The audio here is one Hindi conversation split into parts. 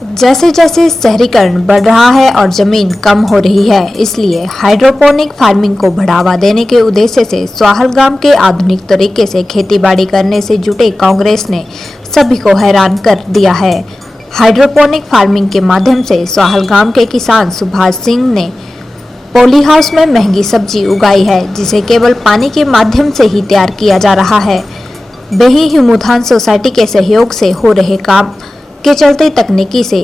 जैसे जैसे शहरीकरण बढ़ रहा है और जमीन कम हो रही है, इसलिए हाइड्रोपोनिक फार्मिंग को बढ़ावा देने के उद्देश्य से स्वाहलगाम के आधुनिक तरीके से खेतीबाड़ी करने से जुटे कांग्रेस ने सभी को हैरान कर दिया है। हाइड्रोपोनिक फार्मिंग के माध्यम से स्वाहलगाम के किसान सुभाष सिंह ने पॉली हाउस में महंगी सब्जी उगाई है, जिसे केवल पानी के माध्यम से ही तैयार किया जा रहा है। बेही हिमुथान सोसाइटी के सहयोग से हो रहे काम के चलते तकनीकी से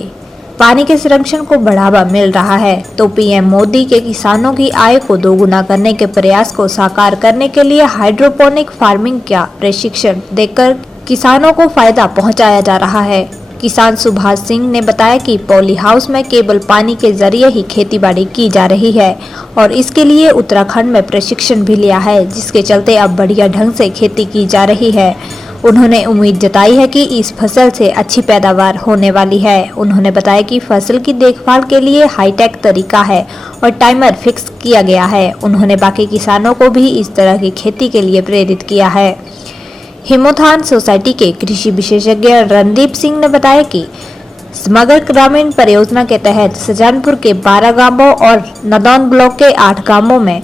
पानी के संरक्षण को बढ़ावा मिल रहा है, तो पीएम मोदी के किसानों की आय को दोगुना करने के प्रयास को साकार करने के लिए हाइड्रोपोनिक फार्मिंग का प्रशिक्षण देकर किसानों को फायदा पहुंचाया जा रहा है। किसान सुभाष सिंह ने बताया कि पॉली हाउस में केवल पानी के जरिए ही खेतीबाड़ी की जा रही है और इसके लिए उत्तराखंड में प्रशिक्षण भी लिया है, जिसके चलते अब बढ़िया ढंग से खेती की जा रही है। उन्होंने उम्मीद जताई है कि इस फसल से अच्छी पैदावार होने वाली है। उन्होंने बताया कि फसल की देखभाल के लिए हाईटेक तरीका है और टाइमर फिक्स किया गया है। उन्होंने बाकी किसानों को भी इस तरह की खेती के लिए प्रेरित किया है। हिमुथान सोसाइटी के कृषि विशेषज्ञ रणदीप सिंह ने बताया कि समग्र ग्रामीण परियोजना के तहत सजानपुर के 12 गांवों और नदौन ब्लॉक के 8 गांवों में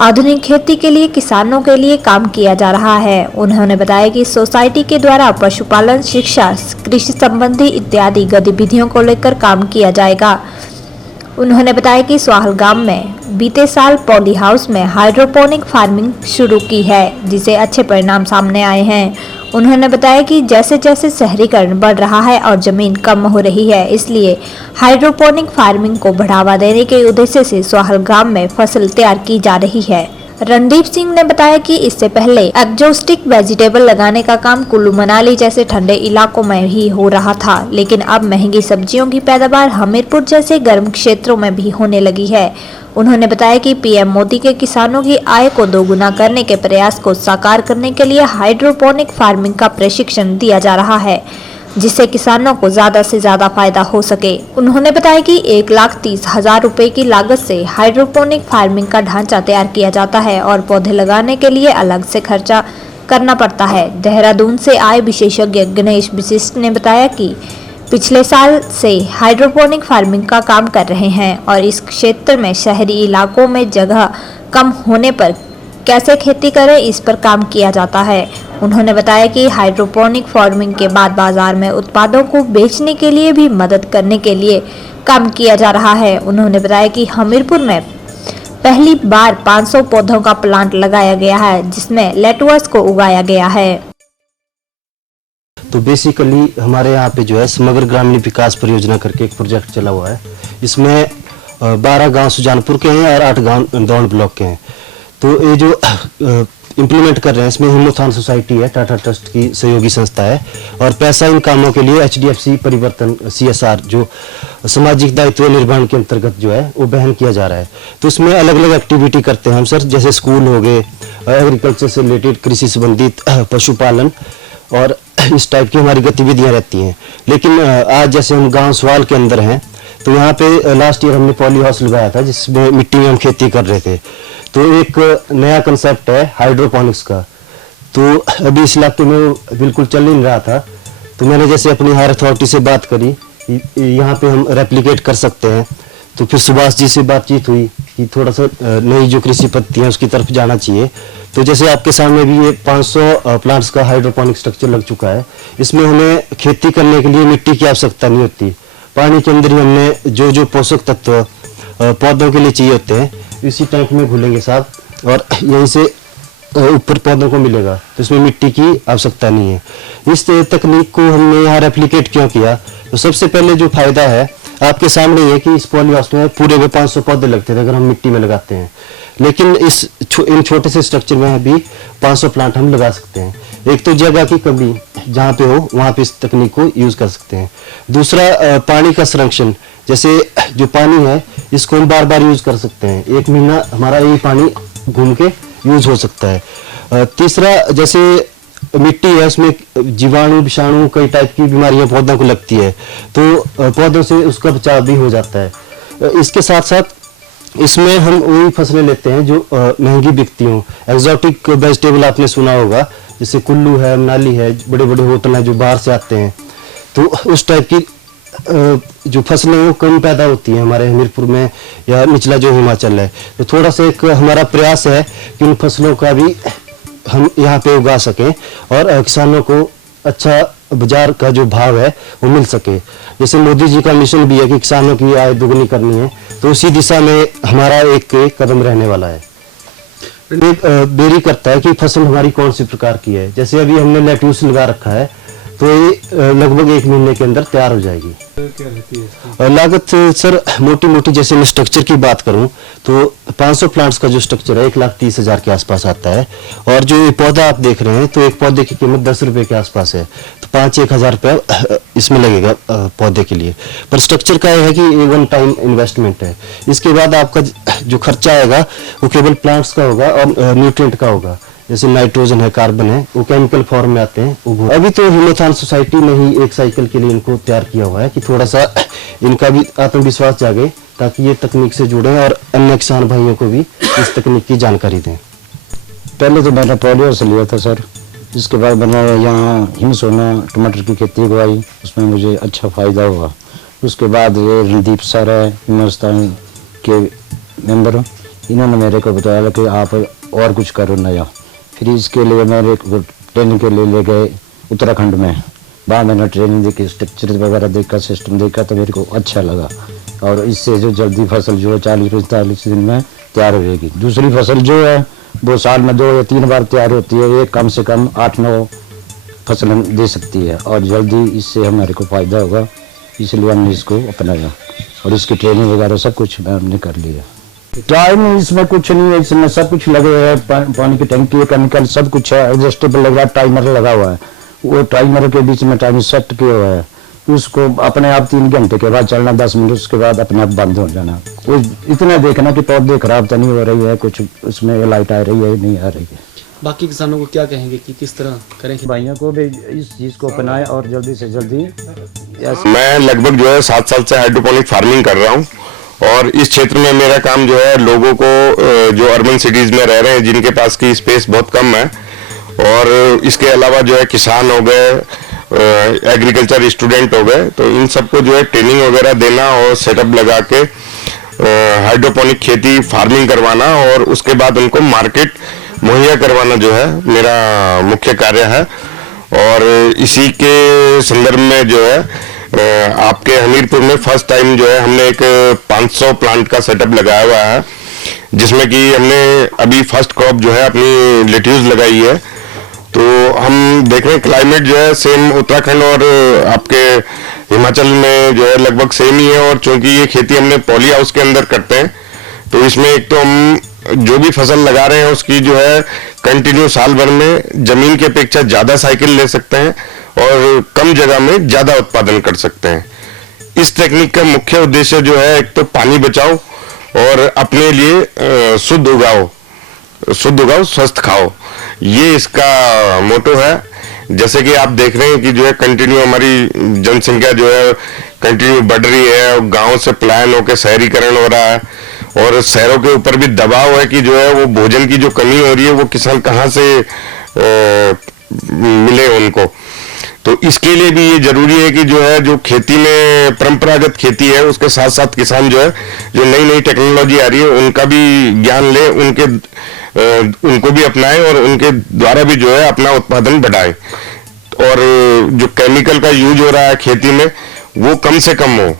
आधुनिक खेती के लिए किसानों के लिए काम किया जा रहा है। उन्होंने बताया कि सोसाइटी के द्वारा पशुपालन, शिक्षा, कृषि संबंधी इत्यादि गतिविधियों को लेकर काम किया जाएगा। उन्होंने बताया कि स्वाहलगाम में बीते साल पॉली हाउस में हाइड्रोपोनिक फार्मिंग शुरू की है, जिसे अच्छे परिणाम सामने आए हैं। उन्होंने बताया कि जैसे जैसे शहरीकरण बढ़ रहा है और जमीन कम हो रही है, इसलिए हाइड्रोपोनिक फार्मिंग को बढ़ावा देने के उद्देश्य से स्वाहलगाम में फसल तैयार की जा रही है। रणदीप सिंह ने बताया कि इससे पहले एक्जोस्टिक वेजिटेबल लगाने का काम कुल्लू मनाली जैसे ठंडे इलाकों में ही हो रहा था, लेकिन अब महंगी सब्जियों की पैदावार हमीरपुर जैसे गर्म क्षेत्रों में भी होने लगी है। उन्होंने बताया कि पीएम मोदी के किसानों की आय को दोगुना करने के प्रयास को साकार करने के लिए हाइड्रोपोनिक फार्मिंग का प्रशिक्षण दिया जा रहा है, जिससे किसानों को ज्यादा से ज्यादा फायदा हो सके। उन्होंने बताया कि 1,30,000 रुपए की लागत से हाइड्रोपोनिक फार्मिंग का ढांचा तैयार किया जाता है और पौधे लगाने के लिए अलग से खर्चा करना पड़ता है। देहरादून से आए विशेषज्ञ गणेश विशिष्ट ने बताया कि पिछले साल से हाइड्रोपोनिक फार्मिंग का काम कर रहे हैं और इस क्षेत्र में शहरी इलाकों में जगह कम होने पर कैसे खेती करें, इस पर काम किया जाता है। उन्होंने बताया कि हाइड्रोपोनिक फार्मिंग के बाद बाजार में उत्पादों को बेचने के लिए भी मदद करने के लिए काम किया जा रहा है। उन्होंने बताया कि हमीरपुर में पहली बार 500 पौधों का प्लांट लगाया गया है, जिसमें लेटुस को उगाया गया है। तो बेसिकली हमारे यहाँ पे जो है समग्र ग्रामीण विकास परियोजना करके एक प्रोजेक्ट चला हुआ है। इसमें 12 गांव सुजानपुर के हैं और 8 गांव नदौन ब्लॉक के हैं। तो ये जो इम्प्लीमेंट कर रहे हैं, इसमें हिमुथान सोसाइटी है, टाटा ट्रस्ट की सहयोगी संस्था है, और पैसा इन कामों के लिए HDFC परिवर्तन CSR जो सामाजिक दायित्व निर्वहन के अंतर्गत जो है वो बहन किया जा रहा है। तो इसमें अलग अलग एक्टिविटी करते हैं हम सर, जैसे स्कूल हो गए, एग्रीकल्चर से रिलेटेड कृषि संबंधित, पशुपालन और इस टाइप की हमारी गतिविधियां रहती हैं। लेकिन आज जैसे हम गांव सवाल के अंदर हैं, तो यहाँ पे लास्ट ईयर हमने पॉली हाउस लगाया था, जिसमें मिट्टी में हम खेती कर रहे थे। तो एक नया कंसेप्ट है हाइड्रोपोनिक्स का, तो अभी इस इलाके में बिल्कुल चल नहीं रहा था। तो मैंने जैसे अपनी हायर अथॉरिटी से बात करी, यहाँ पे हम रेप्लिकेट कर सकते हैं। तो फिर सुभाष जी से बातचीत हुई कि थोड़ा सा नई जो कृषि पद्धति है उसकी तरफ जाना चाहिए। तो जैसे आपके सामने भी ये 500 प्लांट्स का हाइड्रोपोनिक स्ट्रक्चर लग चुका है। इसमें हमें खेती करने के लिए मिट्टी की आवश्यकता नहीं होती, पानी के अंदर ही हमने जो जो पोषक तत्व पौधों के लिए चाहिए होते हैं इसी टैंक में घुलेंगे साहब, और यहीं से ऊपर पौधों को मिलेगा। तो इसमें मिट्टी की आवश्यकता नहीं है। इस तकनीक को हमने यहाँ रेप्लिकेट क्यों किया? तो सबसे पहले जो फायदा है आपके सामने है कि इस पॉली हाउस में पूरे में 500 पौधे लगते थे अगर हम मिट्टी में लगाते हैं, लेकिन इन छोटे से स्ट्रक्चर में भी 500 प्लांट हम लगा सकते हैं। एक तो जगह की कमी जहाँ पे हो वहाँ पे इस तकनीक को यूज कर सकते हैं। दूसरा पानी का संरक्षण, जैसे जो पानी है इसको हम बार बार यूज कर सकते हैं, 1 महीना हमारा यही पानी घूम के यूज हो सकता है। तीसरा जैसे मिट्टी है उसमें जीवाणु विषाणु कई टाइप की बीमारियां पौधों को लगती है, तो पौधों से उसका बचाव भी हो जाता है। इसके साथ साथ इसमें हम वही फसलें लेते हैं जो महंगी बिकती हों। एक्सोटिक वेजिटेबल आपने सुना होगा, जैसे कुल्लू है, मनाली है, बड़े बड़े होटल हैं जो बाहर से आते हैं, तो उस टाइप की जो फसलें वो कम पैदा होती हैं हमारे हमीरपुर में या निचला जो हिमाचल है। तो थोड़ा सा एक हमारा प्रयास है कि उन फसलों का भी हम यहाँ पे उगा सकें और किसानों को अच्छा बाजार का जो भाव है वो मिल सके। जैसे मोदी जी का मिशन भी है कि किसानों की आय दुगनी करनी है, तो उसी दिशा में हमारा एक कदम रहने वाला है। बेरी करता है कि फसल हमारी कौन सी प्रकार की है। जैसे अभी हमने लेट्यूस लगा रखा है, तो ये लगभग 1 महीने के अंदर तैयार हो जाएगी। क्या रहती है इसकी? लागत सर मोटी मोटी जैसे मैं स्ट्रक्चर की बात करूं तो 500 प्लांट्स का जो स्ट्रक्चर है 1,30,000 के आसपास आता है। और जो ये पौधा आप देख रहे हैं तो एक पौधे की कीमत 10 रुपए के आसपास है, तो 5-1 हजार रुपया इसमें लगेगा पौधे के लिए। पर स्ट्रक्चर का है कि ये 1 टाइम इन्वेस्टमेंट है। इसके बाद आपका जो खर्चा आएगा वो केवल प्लांट्स का होगा और न्यूट्रिएंट का होगा। जैसे नाइट्रोजन है, कार्बन है, वो केमिकल फॉर्म में आते हैं। वो अभी तो हिंदुस्तान सोसाइटी ने ही एक साइकिल के लिए इनको तैयार किया हुआ है कि थोड़ा सा इनका भी आत्मविश्वास जागे, ताकि ये तकनीक से जुड़े और अन्य किसान भाइयों को भी इस तकनीक की जानकारी दें। पहले तो मैंने पोलियो से लिया था सर, इसके बाद मैंने यहाँ हिमसोना टमाटर की खेती करवाई, उसमें मुझे अच्छा फ़ायदा हुआ। उसके बाद ये रणदीप सर है हिंदुस्तान के मेंबर, इन्होंने मेरे को बताया कि आप और कुछ करो नया। फिर इसके लिए मेरे को ट्रेनिंग के लिए ले गए उत्तराखंड में, वहाँ मैंने ट्रेनिंग देखी, स्ट्रक्चर वगैरह देखा, सिस्टम देखा, तो मेरे को अच्छा लगा। और इससे जो जल्दी फसल जो है 40-45 दिन में तैयार होगी। दूसरी फसल जो है वो साल में 2 या 3 बार तैयार होती है, ये कम से कम 8-9 फसलें दे सकती है और जल्दी इससे हमारे को फ़ायदा होगा, इसलिए हमने इसको अपनाया और इसकी ट्रेनिंग वगैरह सब कुछ हमने कर लिया। टाइम इसमें कुछ नहीं है, इसमें सब कुछ लगे हुए है, पानी की टंकी, केमिकल सब कुछ है, एडजस्टेबल लगा है, टाइमर लगा हुआ है, वो टाइमर के बीच में टाइम सेट किया हुआ है, उसको अपने आप 3 घंटे के बाद चलना, 10 मिनट उसके बाद अपने आप बंद हो जाना। कोई इतना देखना कि पौधे खराब तो नहीं हो रही है, कुछ उसमें लाइट आ रही है नहीं आ रही है। बाकी किसानों को क्या कहेंगे कि किस तरह करें? भाइयों को भी इस चीज़ को अपनाएं और जल्दी से जल्दी। मैं लगभग जो है 7 साल से हाइड्रोपोनिक फार्मिंग कर रहा हूँ और इस क्षेत्र में मेरा काम जो है लोगों को जो अर्बन सिटीज में रह रहे हैं जिनके पास की स्पेस बहुत कम है, और इसके अलावा जो है किसान हो गए, एग्रीकल्चर स्टूडेंट हो गए, तो इन सबको जो है ट्रेनिंग वगैरह देना और सेटअप लगा के हाइड्रोपोनिक खेती फार्मिंग करवाना और उसके बाद उनको मार्केट मुहैया करवाना जो है मेरा मुख्य कार्य है। और इसी के संदर्भ में जो है आपके हमीरपुर में फर्स्ट टाइम जो है हमने एक 500 प्लांट का सेटअप लगाया हुआ है, जिसमें कि हमने अभी फर्स्ट क्रॉप जो है अपनी लेट्यूस लगाई है। तो हम देख रहे हैं क्लाइमेट जो है सेम उत्तराखंड और आपके हिमाचल में जो है लगभग सेम ही है, और चूंकि ये खेती हमने पॉली हाउस के अंदर करते हैं तो इसमें एक तो हम जो भी फसल लगा रहे हैं उसकी जो है कंटिन्यू साल भर में जमीन की अपेक्षा ज्यादा साइकिल ले सकते हैं और कम जगह में ज्यादा उत्पादन कर सकते हैं। इस टेक्निक का मुख्य उद्देश्य जो है एक तो पानी बचाओ और अपने लिए शुद्ध उगाओ स्वस्थ खाओ, ये इसका मोटो है। जैसे कि आप देख रहे हैं कि जो है कंटिन्यू हमारी जनसंख्या जो है कंटिन्यू बढ़ रही है, गांव से पलायन होकर शहरीकरण हो रहा है और शहरों के ऊपर भी दबाव है कि जो है वो भोजन की जो कमी हो रही है वो किसान कहाँ से मिले उनको। तो इसके लिए भी ये जरूरी है कि जो है जो खेती में परंपरागत खेती है उसके साथ साथ किसान जो है जो नई नई टेक्नोलॉजी आ रही है उनका भी ज्ञान ले, उनको भी अपनाए और उनके द्वारा भी जो है अपना उत्पादन बढ़ाए और जो केमिकल का यूज हो रहा है खेती में वो कम से कम हो।